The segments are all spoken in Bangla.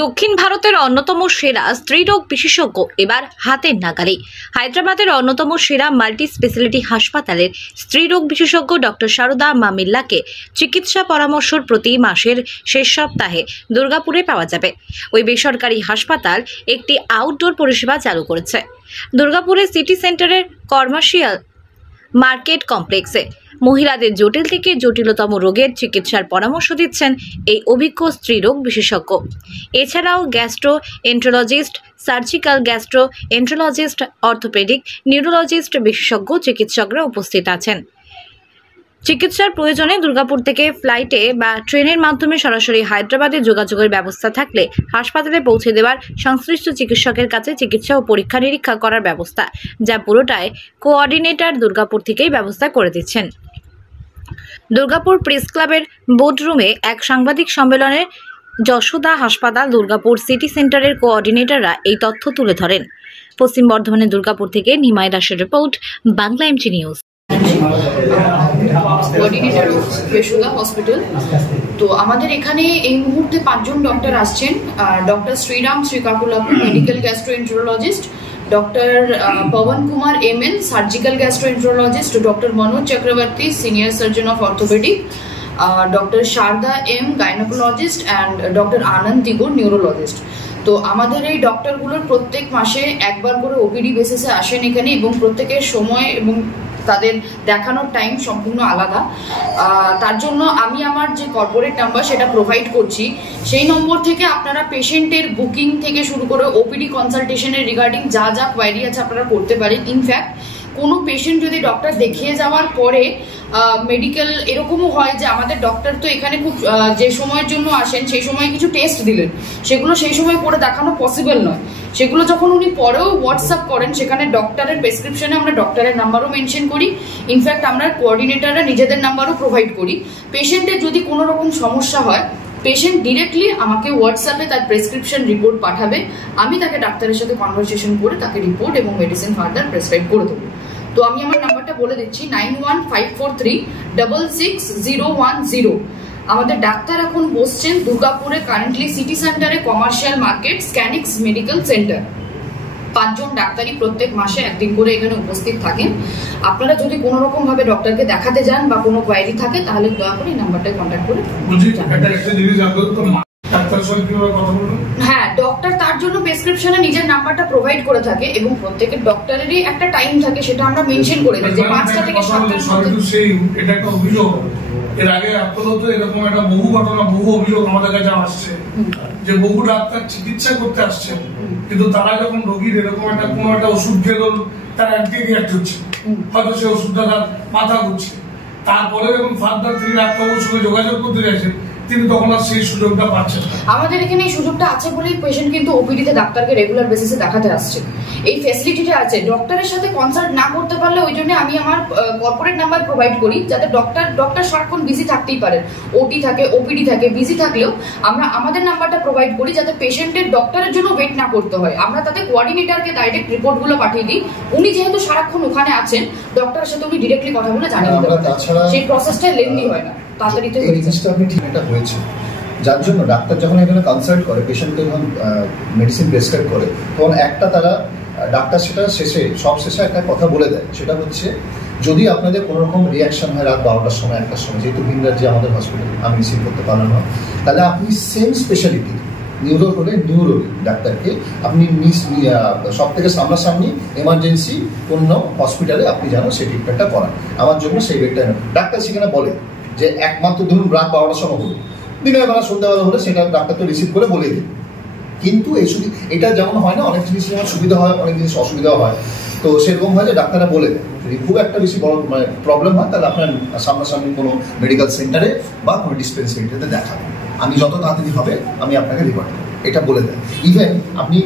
দক্ষিণ ভারতের অন্যতম সেরা স্ত্রীরোগ বিশেষজ্ঞ এবার হাতের নাগালে। হায়দ্রাবাদের অন্যতম সেরা মাল্টি স্পেশালিটি হাসপাতালের স্ত্রীরোগ বিশেষজ্ঞ ডক্টর সারদা মামিল্লাকে চিকিৎসা পরামর্শ প্রতি মাসের শেষ সপ্তাহে দুর্গাপুরে পাওয়া যাবে। ওই বেসরকারি হাসপাতাল একটি আউটডোর পরিষেবা চালু করেছে দুর্গাপুরের সিটি সেন্টারের কমার্শিয়াল মার্কেট কমপ্লেক্সে। মহিলাদের জটিল থেকে জটিলতম রোগের চিকিৎসার পরামর্শ দিচ্ছেন এই অভিজ্ঞ স্ত্রীরোগ বিশেষজ্ঞ। এছাড়াও gastro enterologist, surgical gastro enterologist, orthopaedic, neurologist বিশেষজ্ঞ চিকিৎসকরা উপস্থিত আছেন। চিকিৎসার প্রয়োজনে দুর্গাপুর থেকে ফ্লাইটে বা ট্রেনের মাধ্যমে সরাসরি হায়দ্রাবাদে যোগাযোগের ব্যবস্থা থাকলে হাসপাতালে পৌঁছে দেওয়ার সংশ্লিষ্ট চিকিৎসকের কাছে চিকিৎসা ও পরীক্ষা নিরীক্ষা করার ব্যবস্থা, যা পুরোটাই কোঅর্ডিনেটর দুর্গাপুর থেকেই ব্যবস্থা করে দিচ্ছেন। দুর্গাপুর প্রেস ক্লাবের বোর্ডরুমে এক সাংবাদিক সম্মেলনে যশোদা হাসপাতাল দুর্গাপুর সিটি সেন্টারের কোঅর্ডিনেটররা এই তথ্য তুলে ধরেন। পশ্চিম বর্ধমানের দুর্গাপুর থেকে নিমাই দাসের রিপোর্ট, Bangla MT news. Coordinator Yashoda hospital. তো আমাদের এখানে এই মুহূর্তে 5 জন ডক্টর আসছেন। Doctor Sriram Srikakulapu, medical gastroenterologist, doctor Pavan Kumar ML, surgical gastroenterologist, doctor Manoj Chakraborty, senior surgeon of orthopaedic, doctor Sharada M, gynaecologist, and doctor Anand Tigur, neurologist. তো আমাদের এই ডক্টরগুলোর প্রত্যেক মাসে একবার করে ওপিডি বেসিসে আসেন এখানে, এবং প্রত্যেকের সময় এবং তাদের দেখানোর টাইম সম্পূর্ণ আলাদা। তার জন্য আমি আমার যে কর্পোরেট নাম্বার সেটা প্রোভাইড করছি, সেই নম্বর থেকে আপনারা পেশেন্টের বুকিং থেকে শুরু করে ওপিডি কনসালটেশনের রিগার্ডিং যা যা কোয়ারি আছে আপনারা করতে পারেন। ইনফ্যাক্ট কোনো পেশেন্ট যদি ডক্টর দেখিয়ে যাওয়ার পরে মেডিকেল এরকমও হয় যে আমাদের ডক্টর তো এখানে খুব যে সময়ের জন্য আসেন সেই সময় কিছু টেস্ট দিলেন, সেগুলো সেই সময় করে দেখানো পসিবল নয়। সেগুলো যখন উনি পরেও হোয়াটসঅ্যাপ করেন, সেখানে ডক্টরের প্রেসক্রিপশনে আমরা ডক্টরের নাম্বারও মেনশন করি। ইনফ্যাক্ট আমরা কোঅর্ডিনেটররা নিজেদের নাম্বারও প্রোভাইড করি। পেশেন্টের যদি কোনো রকম সমস্যা হয়, পেশেন্ট ডিরেক্টলি আমাকে হোয়াটসঅ্যাপে তার প্রেসক্রিপশন রিপোর্ট পাঠাবে। আমি তাকে ডাক্তারের সাথে কনভারসেশন করে তাকে রিপোর্ট এবং মেডিসিন ফার্দার প্রেসক্রাইব করে দেবো। তো আমি আমার নাম্বারটা বলে দিচ্ছি, 9154366010। আমাদের ডাক্তার এখন বসছেন দুর্গাপুরে, কারেন্টলি সিটি সেন্টারে কমার্শিয়াল মার্কেট স্ক্যানিক্স মেডিকেল সেন্টার। 5 জন ডাক্তারই প্রত্যেক মাসে একদিন করে এখানে উপস্থিত থাকেন। আপনারা যদি কোনো রকম ভাবে ডক্টরকে দেখাতে যান বা কোনো কোয়ারি থাকে, তাহলে দয়া করে এই নাম্বারটায় কন্ট্যাক্ট করে। হ্যাঁ, ডক্টর তার জন্য প্রেসক্রিপশনে নিজের নাম্বারটা প্রোভাইড করে থাকে, এবং প্রত্যেকের ডক্টরেরই একটা টাইম থাকে, সেটা আমরা মেনশন করে দিই যে 5টা থেকে 7টার মধ্যে। এটা একটা অভিযোগ, এর আগে আপাতত এরকম একটা বহু ঘটনা, বহু অভিযোগ আমাদের কাছে আসছে যে বহু ডাক্তার চিকিৎসা করতে আসছেন, কিন্তু তারা যখন রোগীর এরকম একটা কোনো একটা ওষুধ খেলো, তারা অ্যান্টি রিঅ্যাক্ট হচ্ছে, হয়তো সেই ওষুধটা তার মাথা ঘুরছে, তারপরে যখন ফার্দার তিনি ডাক্তারবাবুর সঙ্গে যোগাযোগ করতে গেছেন, তিনি তখন আর সেই সুযোগটা পাচ্ছেন। আমাদের এখানে এই সুযোগটা আছে বলেই পেশেন্ট কিন্তু ওপিডিতে ডাক্তারকে রেগুলার বেসিসে দেখাতে আসছে। এই ফ্যাসিলিটিটা আছে। ডক্টরের সাথে কনসাল্ট না করতে পারলে ওই জন্য আমি আমার কর্পোরেট নাম্বার প্রোভাইড করি, যাতে ডক্টর সারাক্ষণ বিজি থাকতেই পারেন। ওটি থাকে, ওপিডি থাকে, বিজি থাকলেও আমরা আমাদের নাম্বারটা প্রোভাইড করি, যাতে পেশেন্টের ডক্টরের জন্য ওয়েট না করতে হয়। আমরা তাদের কোঅর্ডিনেটরকে ডাইরেক্ট রিপোর্টগুলো পাঠিয়ে দিই। উনি যেহেতু সারাক্ষণ ওখানে আছেন, ডক্টরের সাথে উনি ডিরেক্টলি কথা বলে জানিয়ে দিতে পারেন। সেই প্রসেসটা লেন্দি হয় না, তাড়াতাড়িতে হয়েছে। যার জন্য ডাক্তার যখন এখানে কনসাল্ট করে, পেশেন্টকে যখন মেডিসিন প্রেসক্রাইব করে, তখন একটা তারা ডাক্তার সেটা সব শেষে একটা কথা বলে দেয়, সেটা হচ্ছে যদি আপনাদের কোনো রকম রিয়াকশন হয় রাত 12টার সময়, 1টার সময়, যেহেতু ভিন রাজ্যে আমাদের হসপিটালে আমি রিসিভ করতে পারলাম না, তাহলে আপনি সেম স্পেশালিটি নিউরো হলে নিউরো ডাক্তারকে আপনি সব থেকে সামনাসামনি এমার্জেন্সি কোনো হসপিটালে আপনি যেন সেই ট্রিটমেন্টটা করান। আমার জন্য সেই বেডটা ডাক্তার সেখানে বলে যে একমাত্র ধরুন রাত 12টার সময় হলো, দিনের বেলা সন্ধ্যাবেলা হলে সেটা ডাক্তার তো রিসিভ করে বলে দিন। কিন্তু এটা যেমন হয় না, অনেক জিনিস যেমন সুবিধা হয়, অনেক জিনিস অসুবিধাও হয়। তো সেরকম হয় যে ডাক্তাররা বলে দেয় যদি খুব একটা বেশি বড় প্রবলেম হয়, তাহলে আপনার সামনাসামনি কোনো মেডিকেল সেন্টারে বা কোনো ডিসপেন্সারিতে দেখাবেন, আমি যত তাড়াতাড়ি হবে আমি আপনাকে রিপোর্ট করবো, এটা বলে দেয়। ইভেন আপনি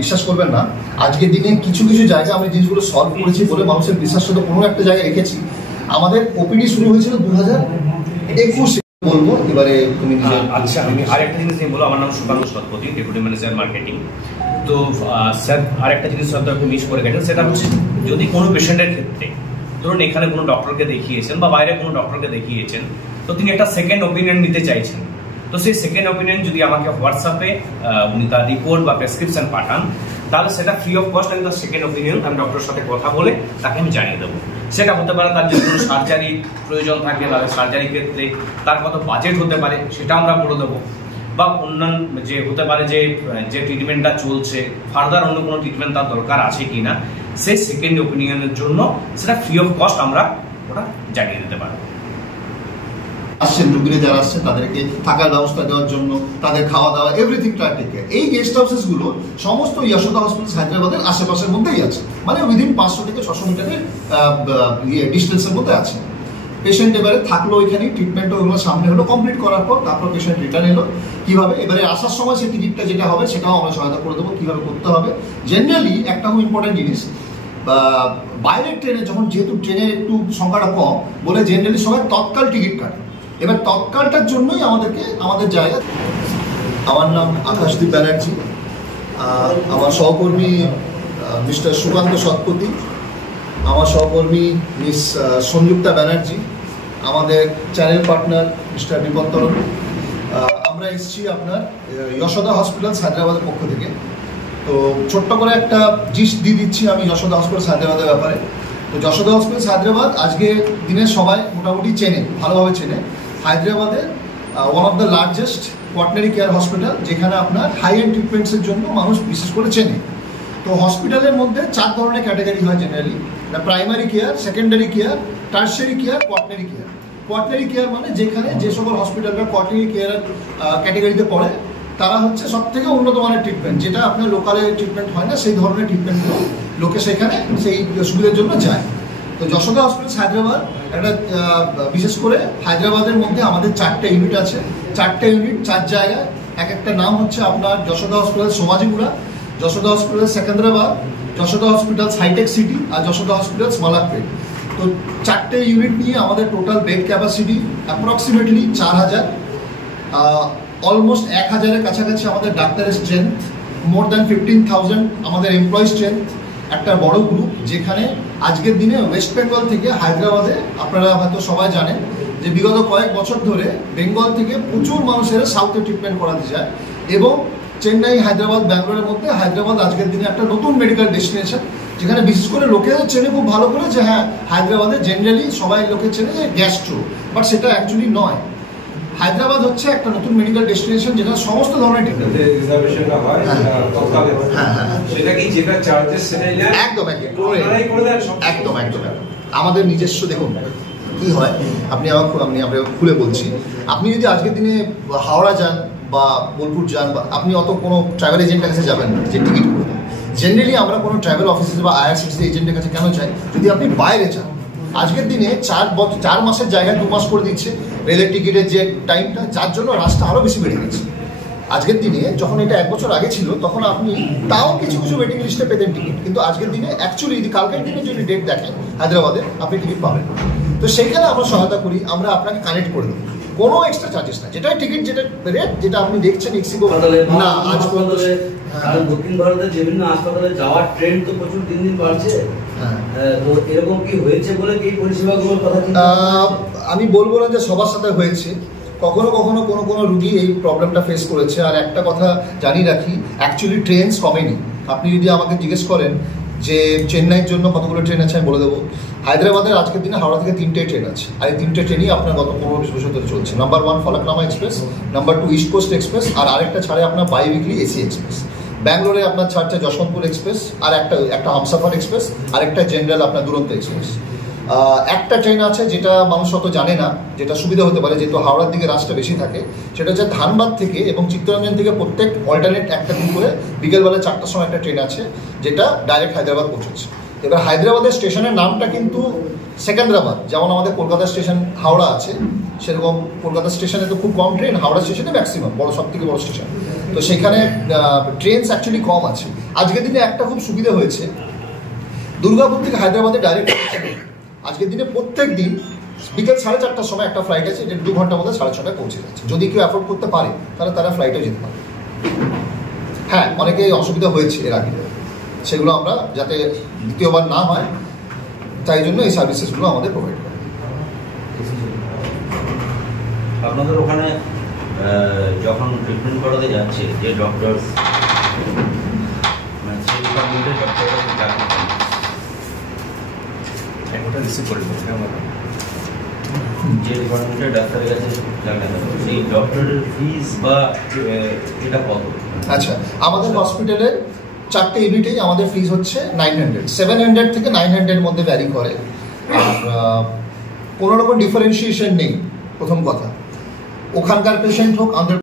বিশ্বাস করবেন না, আজকের দিনে কিছু কিছু জায়গায় আমি জিনিসগুলো সলভ করেছি বলে মানুষের বিশ্বাসটা তো কোনো একটা জায়গায় রেখেছি। আমাদের ওপিডি শুরু হয়েছিল 2021 বলবো। এবারে তুমি আচ্ছা, আমি আরেকটা জিনিস নিয়ে বলবো। আমার নাম Sukanta Satapathy, deputy manager marketing. তো স্যার আরেকটা জিনিস হয়তো একটু মিস করে গেছেন, সেটা হচ্ছে যদি কোনো পেশেন্টের ক্ষেত্রে ধরুন এখানে কোনো ডক্টরকে দেখিয়েছেন বা বাইরে কোনো ডক্টরকে দেখিয়েছেন, তো তিনি একটা সেকেন্ড ওপিনিয়ন নিতে চাইছেন, তো তো সেই সেকেন্ড ওপিনিয়ন যদি আমাকে হোয়াটসঅ্যাপে উনি তার রিপোর্ট বা প্রেসক্রিপশন পাঠান, তাহলে সেটা ফ্রি অফ কস্ট আমি তার সেকেন্ড ওপিনিয়ন আমি ডক্টরের সাথে কথা বলে তাকে আমি জানিয়ে দেবো। সেটা হতে পারে তার যদি কোনো সার্জারি প্রয়োজন থাকে, তাহলে সার্জারি ক্ষেত্রে তার কত বাজেট হতে পারে সেটা আমরা করে দেবো, বা অন্যান্য যে হতে পারে যে ট্রিটমেন্টটা চলছে ফার্দার অন্য কোনো ট্রিটমেন্ট তার দরকার আছে কিনা, সেই সেকেন্ড ওপিনিয়নের জন্য সেটা ফ্রি অফ কস্ট আমরা ওটা জানিয়ে দিতে পারবো। আসছেন রুগীরা যারা আসছেন তাদেরকে থাকার ব্যবস্থা দেওয়ার জন্য, তাদের খাওয়া দাওয়া এভরিথিং টেক কেয়ার। এই গেস্ট হাউসেস গুলো সমস্ত যশোদা হসপিটাল হায়দ্রাবাদের আশেপাশের মধ্যেই আছে, মানে উইদিন 500 থেকে 600 মিটারের ডিস্টেন্সের মধ্যে আছে। পেশেন্ট এবারে থাকলো ওইখানে, ট্রিটমেন্ট ওগুলো সামনে হলো, কমপ্লিট করার পর তারপর পেশেন্ট রিটার্ন এলো। কিভাবে এবারে আসার সময় সেই টিকিটটা যেটা হবে সেটাও আমরা সহায়তা করে দেবো কিভাবে করতে হবে। জেনারেলি একটা খুব ইম্পর্টেন্ট জিনিস, বাইরের ট্রেনে যখন, যেহেতু ট্রেনের একটু সংখ্যাটা কম বলে জেনারেলি সবাই তৎকাল টিকিট কাটে। এবার তৎকালটার জন্যই আমাদের জায়গা। আমার নাম আকাশদীপ ব্যানার্জি, আমার সহকর্মী মিস্টার সুকান্ত শতপথী, আমার সহকর্মী মিস সংযুক্তা ব্যানার্জি, আমাদের চ্যানেল পার্টনার মিস্টার বিপত্তরণ। আমরা এসেছি আপনার যশোদা হসপিটাল হায়দ্রাবাদের পক্ষ থেকে। তো ছোট্ট করে একটা জিস্ট দিয়ে দিচ্ছি আমি যশোদা হসপিটাল হায়দ্রাবাদের ব্যাপারে। তো যশোদা হসপিটাল হায়দ্রাবাদ আজকে দিনে সবাই মোটামুটি চেনে, ভালোভাবে চেনে। হায়দ্রাবাদে one of the largest quaternary care hospital, যেখানে আপনার হাই এন্ড ট্রিটমেন্টসের জন্য মানুষ বিশেষ করে চেনে। তো হসপিটালের মধ্যে 4 ধরনের ক্যাটাগরি হয় generally, primary care, secondary care, tertiary care, quaternary care. Quaternary care মানে যেখানে যে সকল হসপিটালরা কোয়াটারনারি কেয়ার ক্যাটাগরিতে পড়ে তারা হচ্ছে সব থেকে উন্নত মানের ট্রিটমেন্ট, যেটা আপনার লোকালে ট্রিটমেন্ট হয় না, সেই ধরনের ট্রিটমেন্টগুলো লোকে সেখানে সেই সুবিধার জন্য যায়। তো যশোদা হসপিটাল হায়দ্রাবাদ একটা বিশেষ করে হায়দ্রাবাদের মধ্যে আমাদের 4টে ইউনিট আছে, 4টে ইউনিট 4 জায়গায়। একটা নাম হচ্ছে আপনার Yashoda hospital Somajipura, Yashoda hospital Secunderabad, Yashoda hospital hitech city আর যশোদা হসপিটাল মালাক্পেট। তো 4টে ইউনিট নিয়ে আমাদের total bed capacity approximately 4000, almost 1000-এর কাছাকাছি আমাদের ডাক্তারের স্ট্রেংথ, মোর দ্যান 15,000 আমাদের এমপ্লয়ি স্ট্রেংথ। একটা বড় গ্রুপ, যেখানে আজকের দিনে ওয়েস্ট বেঙ্গল থেকে হায়দ্রাবাদে, আপনারা হয়তো সবাই জানেন যে বিগত কয়েক বছর ধরে বেঙ্গল থেকে প্রচুর মানুষেরা সাউথে ট্রিটমেন্ট করাতে যায়, এবং চেন্নাই, হায়দ্রাবাদ, ব্যাঙ্গালোরের মধ্যে হায়দ্রাবাদ আজকের দিনে একটা নতুন মেডিকেল ডেস্টিনেশন, যেখানে বিশেষ করে লোকেরা চেনে খুব ভালো করে যে হ্যাঁ হায়দ্রাবাদে জেনারেলি সবাই লোকে চেনে যে গ্যাস্ট্রো, বাট সেটা অ্যাকচুয়ালি নয়। হায়দ্রাবাদ হচ্ছে একটা নতুন মেডিকেল ডেস্টিনেশন যেটা সমস্ত ধরনের রিজার্ভেশনটা হয়, সেটা কি যেটা চার্জেস সেটাই না, একদম আমাদের নিজস্ব। দেখুন কি হয়, আপনি আমরা খুলে বলছি, আপনি যদি আজকের দিনে হাওড়া যান বা বোলপুর যান, বা আপনি অত কোনো ট্রাভেল এজেন্টের কাছে যাবেন না যে টিকিট করে দেন। জেনারেলি আমরা কোনো ট্রাভেল অফিসে বা আইআরসিটিসি এজেন্টের কাছে কেন চাই, যদি আপনি বাইরে যান। আজকের দিনে 4 মাসের জায়গায় 2 মাস করে দিচ্ছে রেলের টিকিটের যে টাইমটা, যার জন্য রাস্তা আরও বেশি বেড়ে গেছে। আজকের দিনে যখন এটা 1 বছর আগে ছিল তখন আপনি তাও কিছু ওয়েটিং লিস্টে পেতেন টিকিট, কিন্তু আজকের দিনে অ্যাকচুয়ালি যদি কালকের দিনে যদি ডেট দেখেন হায়দ্রাবাদে, আপনি টিকিট পাবেন। তো সেইখানে আমরা সহায়তা করি, আমরা আপনাকে কানেক্ট করে দেবো, কোনো এক্সট্রা চার্জেস না। যেটা টিকিট, যেটা রেট, যেটা আপনি দেখছেন এক্সিগো না আজ পর্যন্ত। দক্ষিণ ভারতের বিভিন্ন হাসপাতালে যাওয়ার ট্রেন্ড তো প্রচুর দিন দিন বাড়ছে, তো এরকম কি হয়েছে বলে কি পরিষেবাগুলোর কথা আমি বলবো না যে সবার সাথে হয়েছে, কখনো কখনো কোনো রুগী এই প্রবলেমটা ফেস করেছে। আর একটা কথা জানিয়ে রাখি, অ্যাকচুয়ালি ট্রেনস কমেনি। আপনি যদি আমাকে জিজ্ঞেস করেন যে চেন্নাইয়ের জন্য কতগুলো ট্রেন আছে, আমি বলে দেবো। হায়দ্রাবাদের আজকের দিনে হাওড়া থেকে 3টে ট্রেন আছে, আর এই 3টে ট্রেনই আপনার গত 15-20 বছর ধরে চলছে। Number 1 Falaknuma express, number 2 east coast express, আর আরেকটা ছাড়ে আপনার বাই উইকলি এসি এক্সপ্রেস। ব্যাঙ্গালোরে আপনার ছাড়ছে যশবন্তপুর এক্সপ্রেস, আর একটা হামসাফার এক্সপ্রেস, আর একটা জেনারেল আপনার দুরন্ত এক্সপ্রেস। একটা ট্রেন আছে যেটা মানুষ অত জানে না, যেটা সুবিধা হতে পারে যেহেতু হাওড়ার দিকে রাস্তা বেশি থাকে, সেটা হচ্ছে ধানবাদ থেকে এবং চিত্তরঞ্জন থেকে প্রত্যেক অল্টারনেট একটা দিন করে বিকেলবেলা 4টার সময় একটা ট্রেন আছে, যেটা ডাইরেক্ট হায়দ্রাবাদ পৌঁছচ্ছে। এবার হায়দ্রাবাদের স্টেশনের নামটা কিন্তু সেকেন্দ্রাবাদ, যেমন আমাদের কলকাতা স্টেশন হাওড়া আছে, সেরকম কলকাতা স্টেশনে তো খুব কম ট্রেন, হাওড়া স্টেশনে ম্যাক্সিমাম সব থেকে বড় স্টেশন। তো সেখানে ট্রেনস অ্যাকচুয়ালি কম আছে। আজকের দিনে একটা খুব সুবিধা হয়েছে, দুর্গাপুর থেকে হায়দ্রাবাদে ডাইরেক্ট আজকের দিনে প্রত্যেক দিন বিকেল 4:30টার সময় একটা ফ্লাইট আছে, যেটা 2 ঘন্টার মধ্যে 6:30টায় পৌঁছে যাচ্ছে। যদি কেউ অ্যাফোর্ড করতে পারে তাহলে তারা ফ্লাইটে যেতে পারে। হ্যাঁ, অনেকে অসুবিধা হয়েছে এর আগে, সেগুলো আমরা যাতে দ্বিতীয়বার না হয় তাই জন্য এই সার্ভিসেসগুলো আমাদের প্রোভাইড করে। আপনাদের ওখানে যখন ট্রিটমেন্ট করাতে যাচ্ছে যে ডক্টর মানে সেই ডিপার্টমেন্টের ডক্টররা চাকরি করেন ওটা রিসিভ করে যে ডিপার্টমেন্টের ডাক্তারের কাছে চাকরি করেন সেই ডক্টরের ফিস বা এটা কত? আচ্ছা, আমাদের হসপিটালে 4টে ইউনিটেই আমাদের ফিস হচ্ছে 900, 700 থেকে 900 মধ্যে ভ্যারি করে। আর কোনো রকম ডিফারেন্সিয়েশন নেই। প্রথম কথা, ওখানকার পেশেন্ট হোক আমাদের